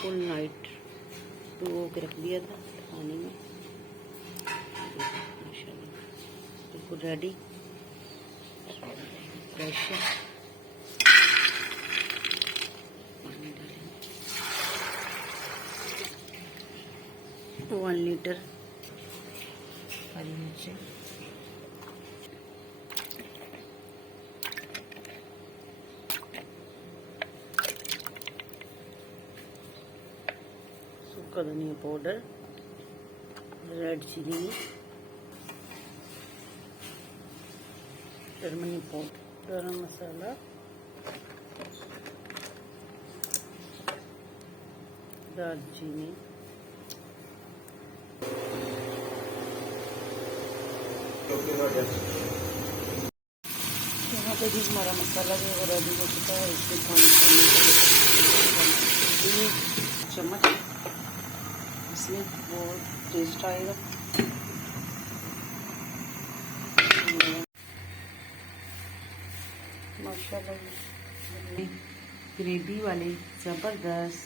Full night भिगो के रख दिया था पानी में। माशाल्लाह बिल्कुल रेडी फ्रेश है। पानी डालेंगे 1 लीटर हरी मिर्चें, सूखा धनिया powder, red chilli, turmeric powder, garam masala, दालचीनी, यहाँ पे भी हमारा मसाला जो है रेडी हो चुका है। इसमें पानी चम्मच, इसमें बहुत टेस्ट आएगा। माशाल्लाह ग्रेवी वाली ज़बरदस्त